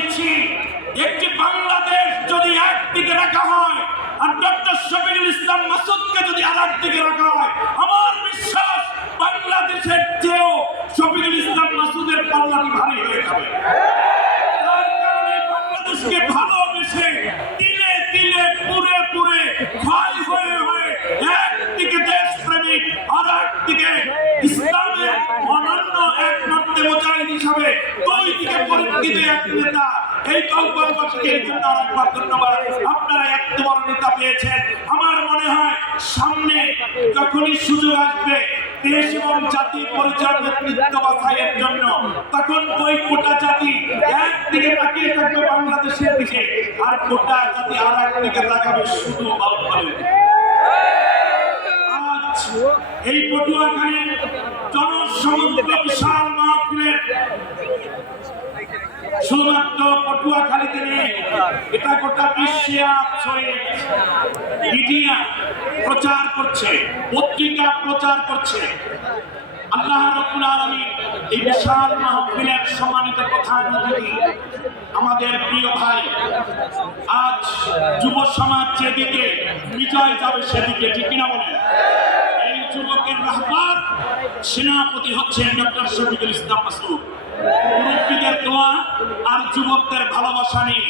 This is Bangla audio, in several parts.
দিচ্ছি, একটি বাংলাদেশ যদি একদিকে রাখা হয় আর ডক্টর শফিকুল ইসলাম মাসুদকে যদি আরেকদিকে রাখা হয়, আমার বিশ্বাস বাংলাদেশের চেয়েও শফিকুল ইসলাম মাসুদের পাল্লাটি ভারী হয়ে যাবে। তার কারণে বাংলাদেশকে ভালোবেসে তিলে তিলে পুরে পুরে ক্ষয় হয়ে হয়ে একদিকে দেশপ্রেমিক আর একদিকে ইসলামের অনন্য একমাত্র মুজাহিদ হিসাবে দুই দিকে পরিচিত এক নেতা, এই কৌশলবাসীকে এই জন্য আরেকবার ধন্যবাদ। আপনারা এত বড় নেতা পেয়েছেন। আমার মনে হয় সামনে যখনই সুযোগ আসবে দেশ এবং জাতির পরিচয় নেতৃত্ব বাছাইয়ের জন্য, তখন ওই গোটা জাতি একদিকে তাকিয়ে থাকবে বাংলাদেশের দিকে, আর গোটা জাতি আর একদিকে তাকাবে শুধু বাউফলের দিকে। আজ এই পটুয়াখালীর জনসমুদ্র বিশাল মাহফিলের শুধুমাত্র পটুয়াখালীতে নেই, এটা গোটা বিশ্বে ছড়িয়ে মিডিয়া প্রচার করছে, পত্রিকা প্রচার করছে। আল্লাহ রাব্বুল আলামিন এই বিশাল মাহফিলের সম্মানিত প্রধান অতিথি আমাদের প্রিয় ভাই, আজ যুব সমাজ যেদিকে বিজয় যাবে সেদিকে, ঠিক কিনা বলেন? এই যুবকের রাহবার সেনাপতি হচ্ছেন ডক্টর শফিকুল ইসলাম মাসুদ। মুরব্বীদের দোয়া আর যুবকদের ভালোবাসা নিয়ে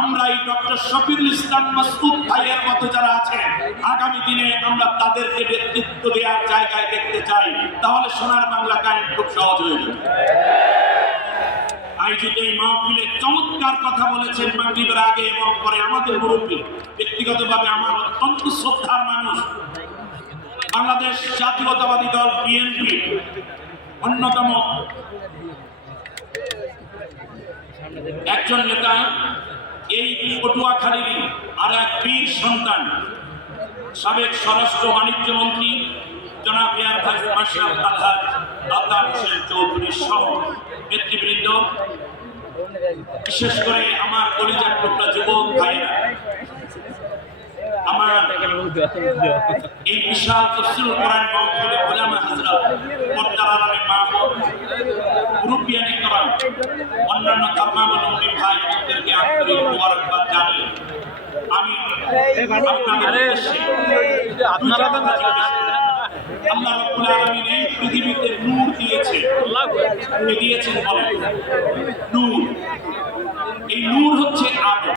আমরা এই ডক্টর শফিকুল ইসলাম মাসুদ ভাইয়ের মতো যারা আছেন, আগামী দিনে আমরা তাদেরকে নেতৃত্ব দেওয়ার জায়গায় দেখতে চাই, তাহলে সোনার বাংলা কায়েম খুব সহজ হয়ে যাবে। আয়োজিত এই মাহফিলে চমৎকার কথা বলেছেন মাগরিবের আগে এবং পরে আমাদের মুরব্বী, ব্যক্তিগতভাবে আমার অত্যন্ত শ্রদ্ধার মানুষ, বাংলাদেশ জাতীয়তাবাদী দল বিএনপি অন্যতম একজন নেতা, এই পটুয়াখালীর আর এক বীর সন্তান, সাবেক স্বরাষ্ট্র বাণিজ্য মন্ত্রী জনাব এয়ার ভাইস মার্শাল আলহাজ আলতাফ হোসেন চৌধুরী সহ নেতৃবৃন্দ, বিশেষ করে আমার কলিজার টুকরা যুবক ভাইয়েরা, আমার এই বিশাল তাফসীরুল কোরআন মাহফিলে উলামা হযরত পর্দার আড়ালে মা বোন, মুরব্বিয়ানে কেরাম, অন্যান্য ধর্মাবলম্বী ভাই বোনদেরকে আন্তরিক মোবারকবাদ জানাই। আমি আপনাদের উদ্দেশ্যে আল্লাহ রাব্বুল আলামিন এই পৃথিবীতে নূর দিয়েছে, দিয়েছেন বলেন নূর। এই নূর হচ্ছে আলো।